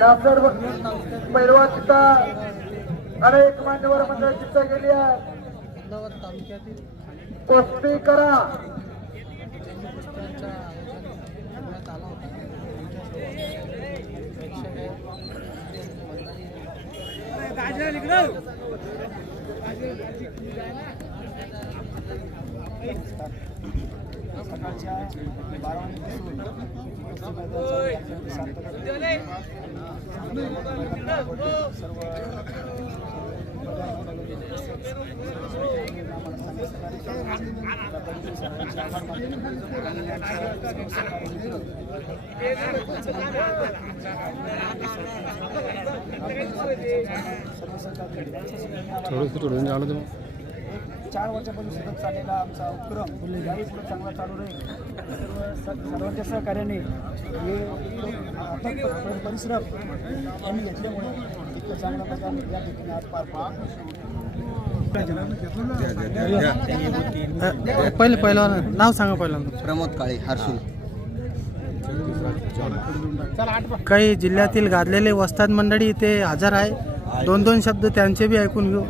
नासर पैलवान तिथं अनेक मान्यवर मंडळ तिथं गेली आहे कुस्ती करा Thank you. सकाळच्या बारा वाजल्यापासून कुस्ती चार वर्षापासून सतत चाललेला आमचा उपक्रम यावेळी पुढे चांगला चालू राहील. सर्व सर्वांच्या सहकार्याने हे परिश्रम यांनी घेतल्यामुळे इतकं चांगल्या प्रकारे या ठिकाणी आज पार अ, पहिले पहिलं नाव सांगा पहिल्यांदा. प्रमोद काळे हर्सुल काही जिल्ह्यातील गाजलेले वस्ताद मंडळी इथे हजर आहे. दोन दोन शब्द त्यांचे बी ऐकून घेऊ.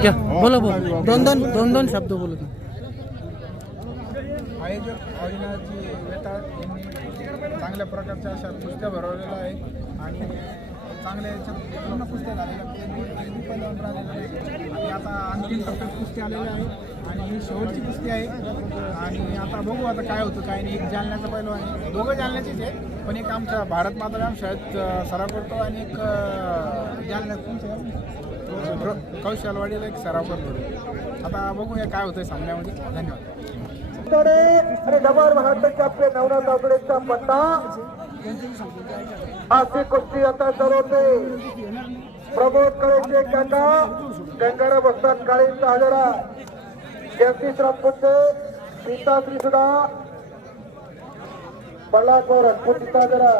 घ्या, बोला बोला. दोन दोन दोन दोन शब्द बोलत आयोजक चांगल्या प्रकारच्या अशा कुस्त्या भरवलेल्या आहेत. आणि चांगल्या याच्यात पूर्ण कुस्त्या झालेल्या आणि आता अंतिम टप्प्यात कुस्ती आलेल्या आहे. आणि ही शेवटची कुस्ती आहे. आणि आता बघू आता काय होतं काय नाही. एक जालन्याचा पहिलवान आहे. दोघं जालण्याचीच आहे पण एक आमच्या भारत माता व्यायाम शाळेत सराव करतो आणि एक अं, जालन्यात कोणतं कौशलवाडीला एक सराव करतो. आता बघूया काय होतंय सामन्यामध्ये. धन्यवाद. आणि डबल महाराष्ट्र आपल्या नवनाथ आवडेचा पत्ता. अशी कुस्ती आता चालू प्रमोद कळेचे काका गंगारा बसतात काळींचा हजारा जगदीश राजपूतचे सीताश्री सुद्धा बल्लाळपूर राजपूत हजारा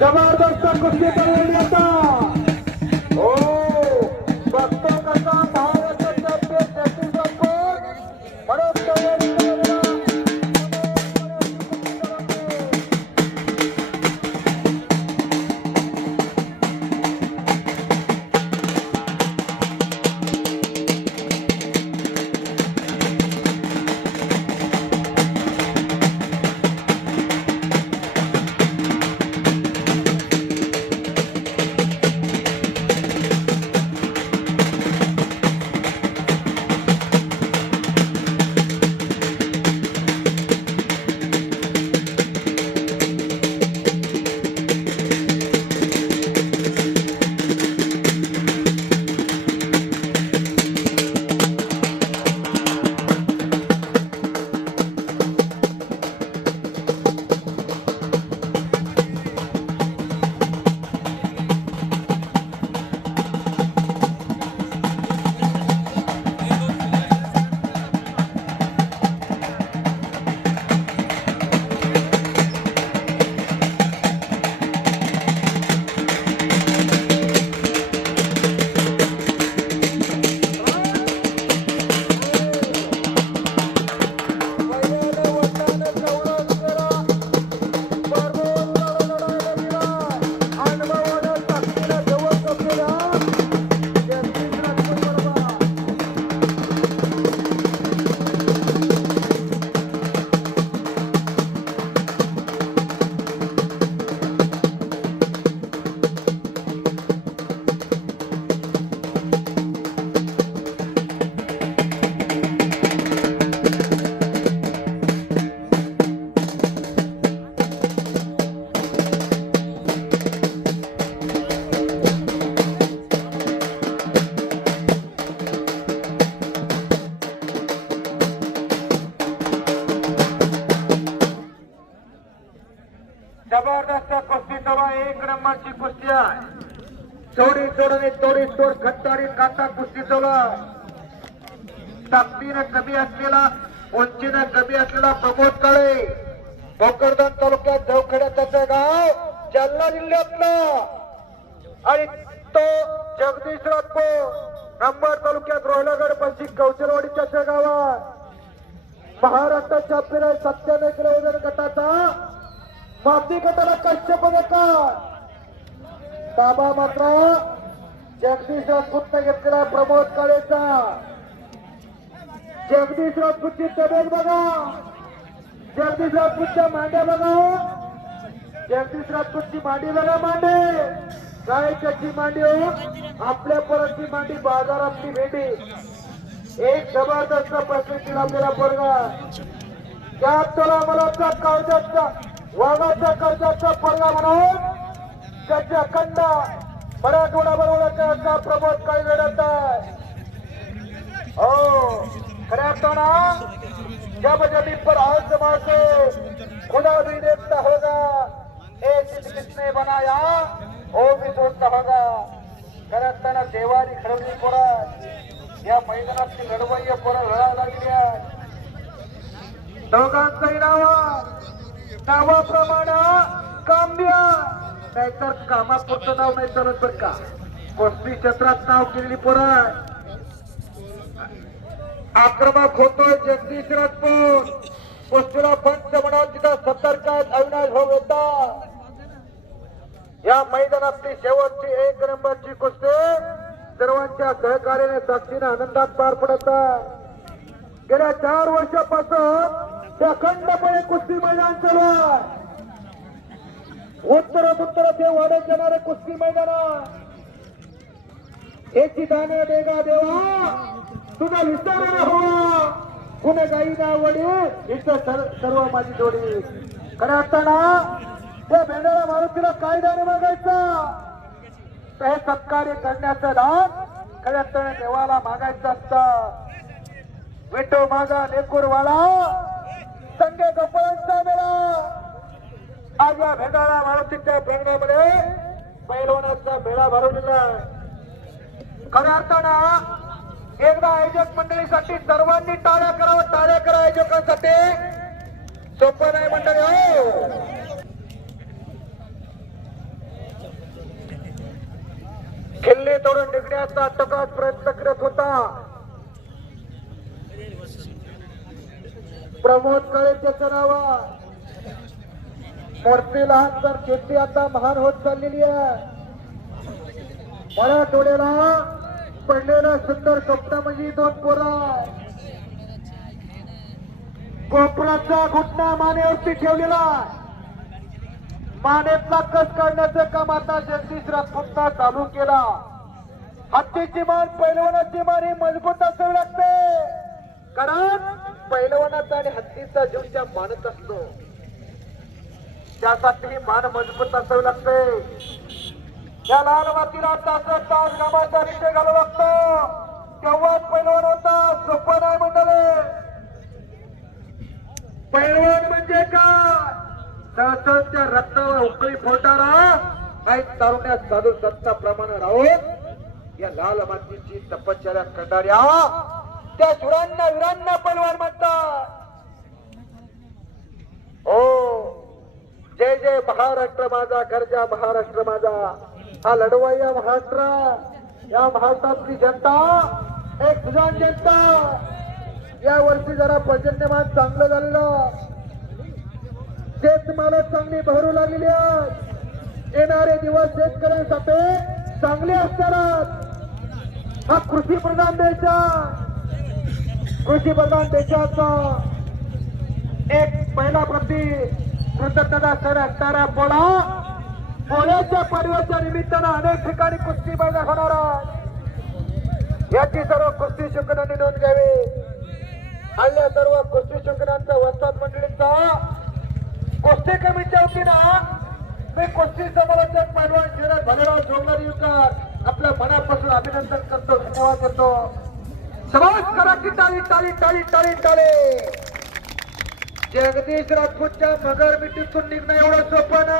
जबरदस्त कुस्ती चालवली आता. हो. ताकदीनं कमी असलेला उंचीनं कमी असलेला प्रमोद काळे. भोकरदन तालुक्यात देवखेड्याचं गाव जालना जिल्ह्यातलं. आणि तो जगदीश जगदीश नंबर तालुक्यात रोहिलागड पश्चिम कौशलवाडीच्या त्याच्या गावात. महाराष्ट्राच्या चॅम्पियन सत्याने सत्याण्णव गटाचा माती गटाला कश्यप का ताबा मात्र जगदीश राजपूतने घेतलेला प्रमोद काळेचा. जगदीश राजपूतची तब्येत बघा. जगदीश राजपूतच्या मांड्या बघा. जगदीश राजपूतची मांडी बघा मांडे. काय त्याची मांडी हो आपल्या परतची मांडी बाजारातली भेटी. एक जबरदस्त प्रश्न आपल्याला पोरगा. त्या तोला मलाचा कर्जाचा वाघाचा कर्जाचा पोरगा म्हणून त्याच्या खंड मराठवाडा बरोबर प्रमोद काही घडत आहे. हो. खऱ्या अर्थानं जब जमीन पर आज समासे खुदा भी देखता होगा हे किसने बनाया हो भी बोलता होगा. खऱ्या अर्थानं देवारी खरवली पोरा या मैदानातली लढवय्य पोरा लढा लागली आहे दोघांचंही नावा नावाप्रमाणे काम द्या नाहीतर कामापुरतं नाव नाही चालत बरं का. कोणती क्षेत्रात नाव केलेली पोरं? आक्रमक होतोय जगदीश राजपूत. कुस्तीला पंच म्हणून तिथं सतर्क आहेत अविनाश भाऊ होता या मैदानातली शेवटची एक नंबरची कुस्ती सर्वांच्या सहकार्याने साक्षीने आनंदात पार पडत गेल्या चार वर्षापासून त्या अखंडपणे कुस्ती मैदान चालू आहे. उत्तरात उत्तर ते वाढत जाणारे कुस्ती मैदान याची दाने देगा देवा. तुझा विस्तार हवा कुणे गाई ना हो. वडी इथं सर्व माझी जोडी. खरं असताना त्या भेंडाला मारुतीला काय दाणे मागायचा. हे सत्कार्य करण्याचं दान खऱ्या असताना देवाला मागायचं असतं. विटो मागा लेकूरवाला. संगे गोपाळांचा मेळा. आज या भेंडाला मारुतीच्या प्रेरणामध्ये पैलवानाचा मेळा भरवलेला खऱ्या अर्थानं एकदा आयोजक मंडळीसाठी सर्वांनी टाळ्या करावं टाळ्या करा आयोजकांसाठी. सोपं नाही मंडळी हो. खिल्ली तोडून निघण्याचा टकात प्रयत्न करत होता. प्रमोद काळे त्याचं नाव मूर्ती लहान तर शेती आता महान होत चाललेली आहे. मराठवाड्याला पडलेलं सुंदर स्वप्न म्हणजे दोन पोरं. कोपराचा घुटना मानेवरती ठेवलेला मानेतला कस काढण्याचं काम आता जगदीश राजपूतला चालू केला. हत्तीची मान पैलवानाची मान ही मजबूत असावी लागते. कारण पैलवानाचा आणि हत्तीचा जीव ज्या मानत असतो त्यासाठी मान मजबूत असावी लागते. या लाल मातीला तास तास गावाचा विषय घालू लागतो. तेव्हाच पैलवान होता? सोपं नाही म्हणाले पैलवान म्हणजे काय? सहसाच्या रक्तावर उकळी फोडणारा काही तारुण्यात साधू सत्ता प्रमाणे राहून या लाल मातीची तपश्चर्या करणाऱ्या त्या सुरांना वीरांना पैलवान म्हणतात. हो. जय जय महाराष्ट्र माझा गर्जा महाराष्ट्र माझा. हा लढवा या महाराष्ट्र. या महाराष्ट्रातली जनता एक सुजान जनता. या वर्षी जरा पर्जन्यमान चांगलं झालेलं. शेतमाला चांगली भरू लागलेली आहेत येणारे दिवस शेतकऱ्यांसाठी चांगले असतात हा कृषी प्रधान देश कृषी प्रधान देशाचा एक पहिला प्रति कृतज्ञता सर असणारा बोला. पोळ्याच्या पर्वाच्या निमित्तानं अनेक ठिकाणी कुस्ती बैठक होणार आहे. याची सर्व कुस्ती शुकरांनी नोंद घ्यावी. हल्ल्या सर्व कुस्ती शुकरांचा वस्ताद मंडळीचा कुस्ती कमिटीच्या वतीनं मी कुस्ती समालोचक पैलवान शरद भलेराव जोगणार युकार आपल्या मनापासून अभिनंदन करतो धन्यवाद करतो. समाज करा की टाळी टाळी टाळी टाळी टाळी. जगदीश राजपूतच्या मगर मिठीतून निघणं एवढं सोपं ना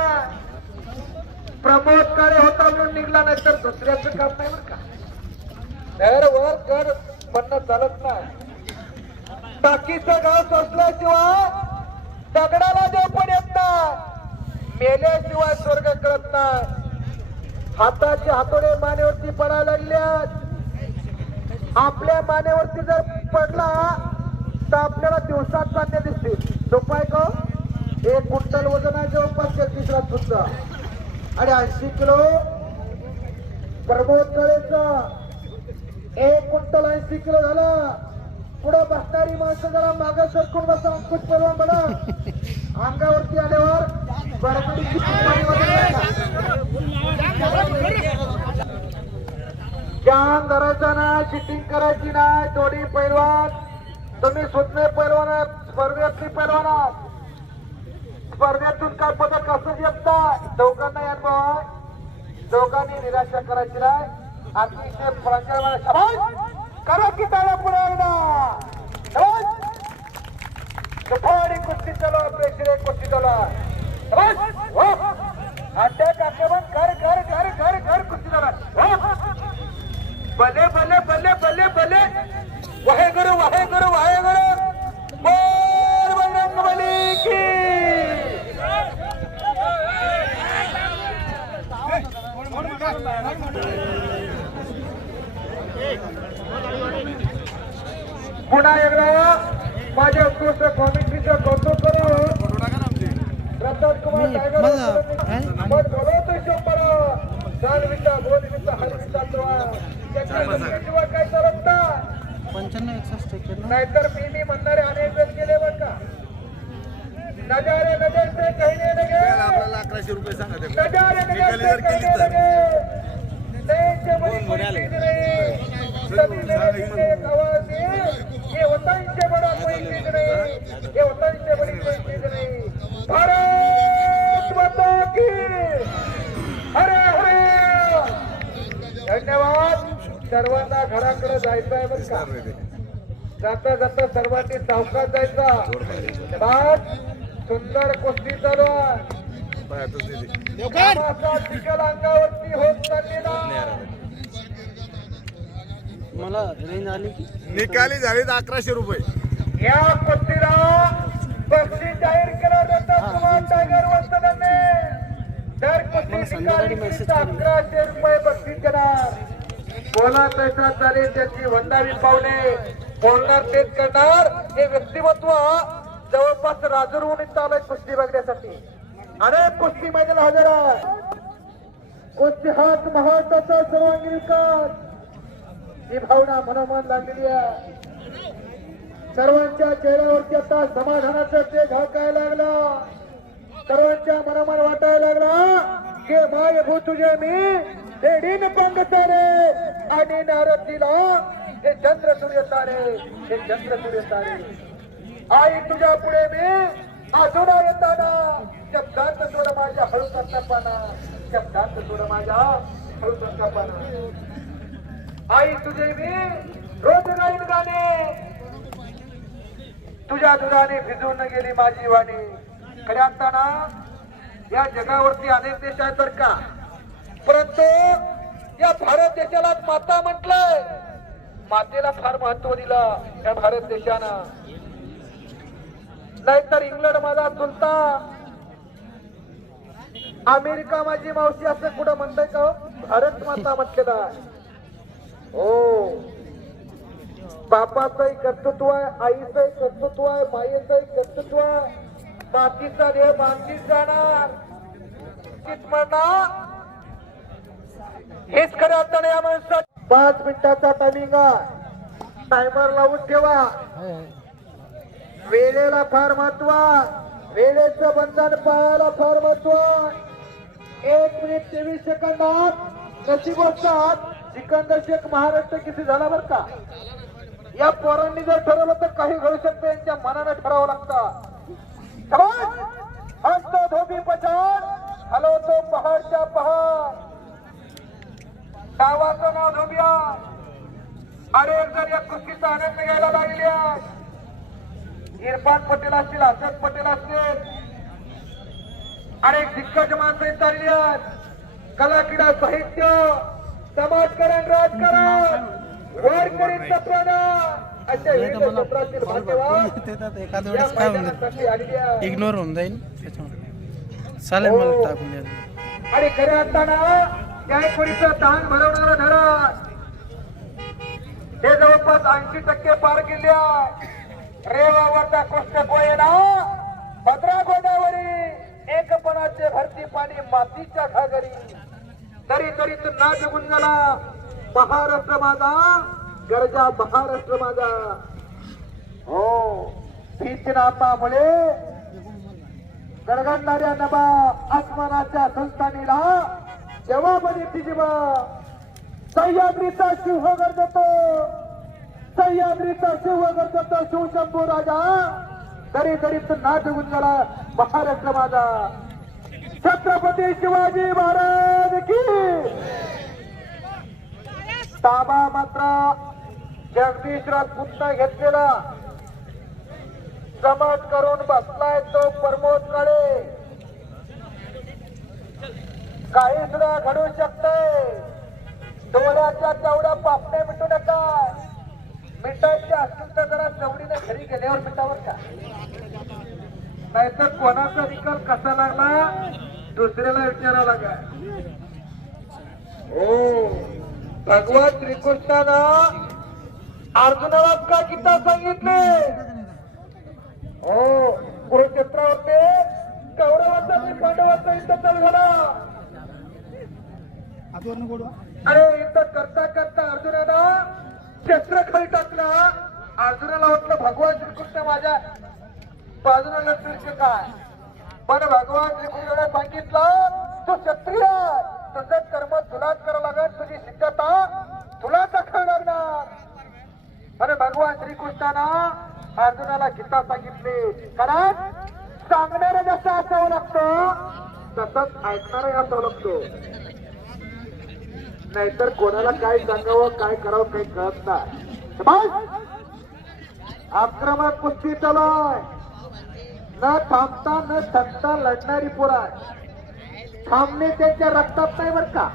प्रमोद काळे होता म्हणून निघला नाही तर दुसऱ्याचं काम नाही बरं का. तर वर कर म्हणणं चालत नाही. टाकीचं घास असल्याशिवाय दगडाला देव पण येत नाही. मेल्याशिवाय स्वर्ग कळत नाही. हाताचे हातोडे मानेवरती पडायला लागल्यात आपल्या मानेवरती जर पडला तर आपल्याला दिवसात चांगले दिसतील. तो आहे का? एक क्विंटल वजन आहे जवळपास छत्तीसला सुद्धा. आणि ऐंशी किलो प्रमोद कळेचा एक क्विंटल ऐंशी किलो झाला. पुढे बसणारी माणसं जरा माग सरकून बसा अंकुश परवान म्हणा. अंगावरती आल्यावर बडबडीची ज्ञान धरायचं ना चिटिंग करायची ना जोडी पैलवान. तुम्ही सुज्ञ पैलवान आहात, स्पर्धेतली पैलवान आहात. स्पर्धेतून काय पदक असं जपता दोघांना अनुभव आहे दोघांनी निराशा करायची नाही. अतिशय प्रचंड करा की त्याला पुढे एकदा. शाबास. कुस्ती चला प्रेक्षणे कुस्ती चला शाबास. अटॅक आक्रमण कर कर कर कर कर कुस्ती चला वा. भले भले भले भले भले वाहे गुरु वाहे गुरु वाहे गुरु बोल बजरंग बली की पुन्हा एकदा माझ्या उत्कृष्ट कॉमिटीचं कौतुक करू प्रताप कुमार मी- टायगर माझा- काय? मग बोलवतो शंभर चालविता बोलविता हलविता त्वा त्याच्याशिवाय काय चालत नाही पंच्याण्णव एकसष्ट एक्क्याण्णव नाहीतर मी मी म्हणणारे अनेक जण गेले बरं का? नजारे नजर से कहने लगे आपल्याला अकराशे रुपये सांगा ते. नजारे नजर निकाली से कहने तर. लगे नयनचे बड़ी कोई चीज नहीं सभी मेरे दिल में एक आवाज है ये वतन से बड़ा कोई चीज नहीं ये वतन से बड़ी कोई चीज नहीं भारत माता की हरे हरे. धन्यवाद. सर्वांना घराकडे जायचं आहे बरं का? जाता जाता सर्वांनी सावकाश जायचा. बाद सुंदर कुस्ती चालू अंगावरती होत चाललेला. मला रेंज आली की. निकाली झाली तर अकराशे रुपये. या कुस्तीला बक्षीस जाहीर केलं जातं. कुमार टायगर वंदनाने दर कुस्ती निकाली. अकराशे रुपये बक्षीस देणार. बोला पैसा चालेल त्याची वंदावी पावले. बोलणार तेच करणार. हे व्यक्तिमत्व जवळपास राजूरहून इथं आलंय कुस्ती बघण्यासाठी. अनेक कुस्ती मैदान हजर आहे. कुस्ती हात महाराष्ट्राचा सर्वांगीण विकास. ही भावना मनोमन लागलेली आहे. सर्वांच्या चेहऱ्यावरती आता समाधानाचं ते झाकायला लागलं. सर्वांच्या मनामन वाटायला लागला की माय भू तुझे मी देडीन पंग सारे आणि नारदीला हे चंद्र सूर्य तारे हे चंद्र सूर्य तारे आई तुझ्या पुढे मी अजून येताना शब्दांत सोड माझ्या हळू संतापाना शब्दांत सोड माझ्या हळू संतापाना आई तुझे मी रोज गाईन गाणे. तुझ्या दुधाने भिजून गेली माझी वाणी. खरे असताना या जगावरती अनेक देश आहेत बर का. परंतु या भारत देशाला माता म्हटलंय मातेला फार महत्त्व दिलं या भारत देशानं. नाहीतर इंग्लंड माझा चुलता. अमेरिका माझी मावशी असं कुठं म्हणताय का हो? भारत माता म्हटलेला आहे. हो. बापाचंही कर्तृत्व आहे आईचंही कर्तृत्व आहे मायेचंही कर्तृत्व आहे. बाकीचा देह बांधलीच जाणार. तीच म्हणणार हेच खरं अर्थाने या माणसात. पाच मिनिटाचा निघा टायमर लावून ठेवा. वेळेला फार महत्त्व आहे. वेळेचं बंधन पाळायला फार महत्त्व. एक मिनिट तेवीस सेकंदात कशी गोष्ट आहात सिकंदर शेख महाराष्ट्र किती झाला बर का? या पोरांनी जर ठरवलं तर काही घडू शकतं यांच्या मनानं ठरावं लागतं. हस्त धोबी पछाड हलवतो पहाडच्या पहाड. डावाचं नाव धोबिया अरे जर या कुस्तीचा आनंद घ्यायला लागले इरफान पटेल असतील हसन पटेल असतील. अनेक दिग्गज माणसं आलेली आहेत. कला क्रीडा साहित्य समाजकारण राजकारण वारकरी तत्वाना एखाद्या वेळेस काय होऊन आहे इग्नोर होऊन जाईल. त्याच्यामुळे. चालेल मला टाकून द्या आणि खऱ्या अर्थानं गायकवाडीचं ताण भरवणारा धरण हे जवळपास ऐंशी टक्के पार केले आहे. रेवावरचा कृष्ण कोयना भद्रा गोदावरी एकपणाचे भरती पाणी मातीच्या घागरी. तरी तरी तू ना जगून झाला महाराष्ट्र माझा गरजा महाराष्ट्र माझा. हो भीती गडगडणाऱ्या नबा आसमानाच्या संस्थानीला जवाबने तिजीवा सह्याद्रीचा शिव गरजतो सह्याद्रीचा शिव गरजतो शिवशंभू राजा. घरी तरीच नाच झाला महाराष्ट्र माझा. छत्रपती शिवाजी महाराज की ताबा मात्र जगदीश राजपूतनं घेतलेला. समाज करून बसलाय तो प्रमोद काळे काही सुद्धा घडू शकते डोळ्याच्या तेवढ्या पापण्या मिटू नका. मिटायची असतील तर जरा चवडीने घरी गेल्यावर मिटावर का नाहीतर कोणाचा निकाल कसा लागला? दुसऱ्याला विचारावा लागा. हो. भगवान श्रीकृष्णानं अर्जुनाला का गीता सांगितले. हो. कुरुक्षेत्रावरती कौरवाचा आणि पांडवाचा युद्ध चालू झाला अरे एकदा करता करता अर्जुनानं शस्त्र खाली टाकला अर्जुनाला वाटलं भगवान श्रीकृष्ण माझ्या बाजूला लढतील काय पण भगवान श्रीकृष्णाने सांगितलं तू क्षत्रिय आहे. तुझं कर्म तुलाच करावं लागेल. तुझी शिक्षता तुला दाखवावी लागणार. अरे भगवान श्रीकृष्णानं अर्जुनाला गीता सांगितली. कारण सांगणारं जसं असावं लागतं तसंच ऐकणारं असावं लागतो. नाहीतर कोणाला काय सांगावं काय करावं काही कळत नाही. आक्रमक कुस्ती चालू आहे. न थांबता न थकता लढणारी पुराय थांबणे त्यांच्या रक्तात नाही बर का?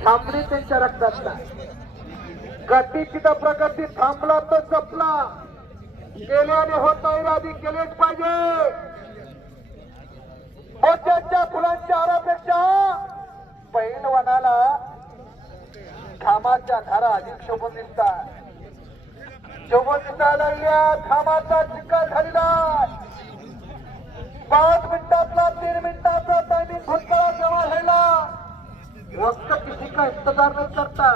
थांबणे त्यांच्या रक्तात नाही. गती तिथं प्रगती थांबला तर जपला केल्याने होत नाही आधी केलेच पाहिजे. हो, मोत्याच्या फुलांच्या हारापेक्षा पैलवानाला खामाच्या धारा अधिक शोभून दिसतात शोभून दिसायला लागल्या खामाचा चिक्कार झालेला पाच मिनिटातला तीन मिनिटाचा टायमिंग भूतकाळा जमा झाला वक्त किसी का इंतजार न करता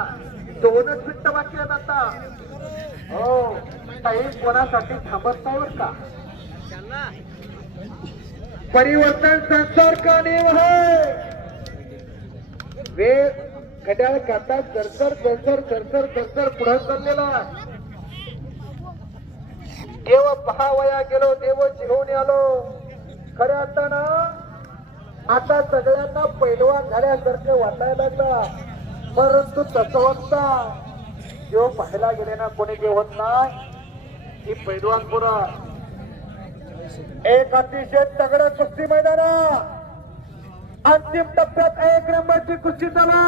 दोनच मिनिटं बाकी आहेत आता. हो टाईम कोणासाठी थांबत नाही बर का? परिवर्तन संसार का नियम है वेळ घड्याळ करता सरसर सरसर सरसर सरसर पुढे चाललेला देव पहावया गेलो देव चिरवून आलो. खऱ्या अर्थानं आता सगळ्यांना पैलवान झाल्यासारखं वाटायला लागला. परंतु तसं वाटता देव पाहायला गेले ना कोणी देवत नाही. ही पैलवान पुरा. एक अतिशय तगड कुस्ती मैदाना अंतिम टप्प्यात एक नंबरची कुस्ती चला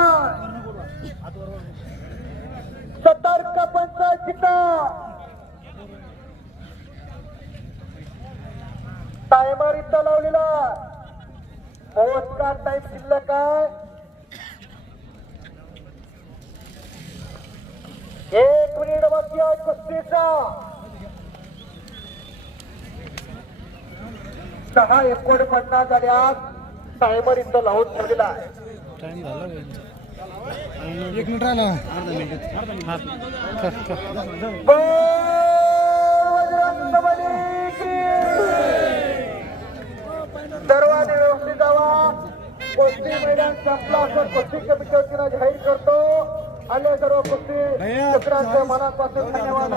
सतर्क पंचायत चिता टायमर इथं लावलेला. मोजका टाइम शिल्लक आहे. एक मिनिट बाकी आहे कुस्तीचा. सहा एकोणपन्नास झाल्यास टायमर इथं लावून ठेवलेला आहे. टाइम झाला. एक मिनिट राहिला. हा, कर, कर. दरवाजे व्यवस्थित जावा. कुस्ती मैदान संपला असं कुस्ती कमिटीवर जाहीर करतो. आले सर्व कुस्ती मित्रांच्या मनापासून धन्यवाद.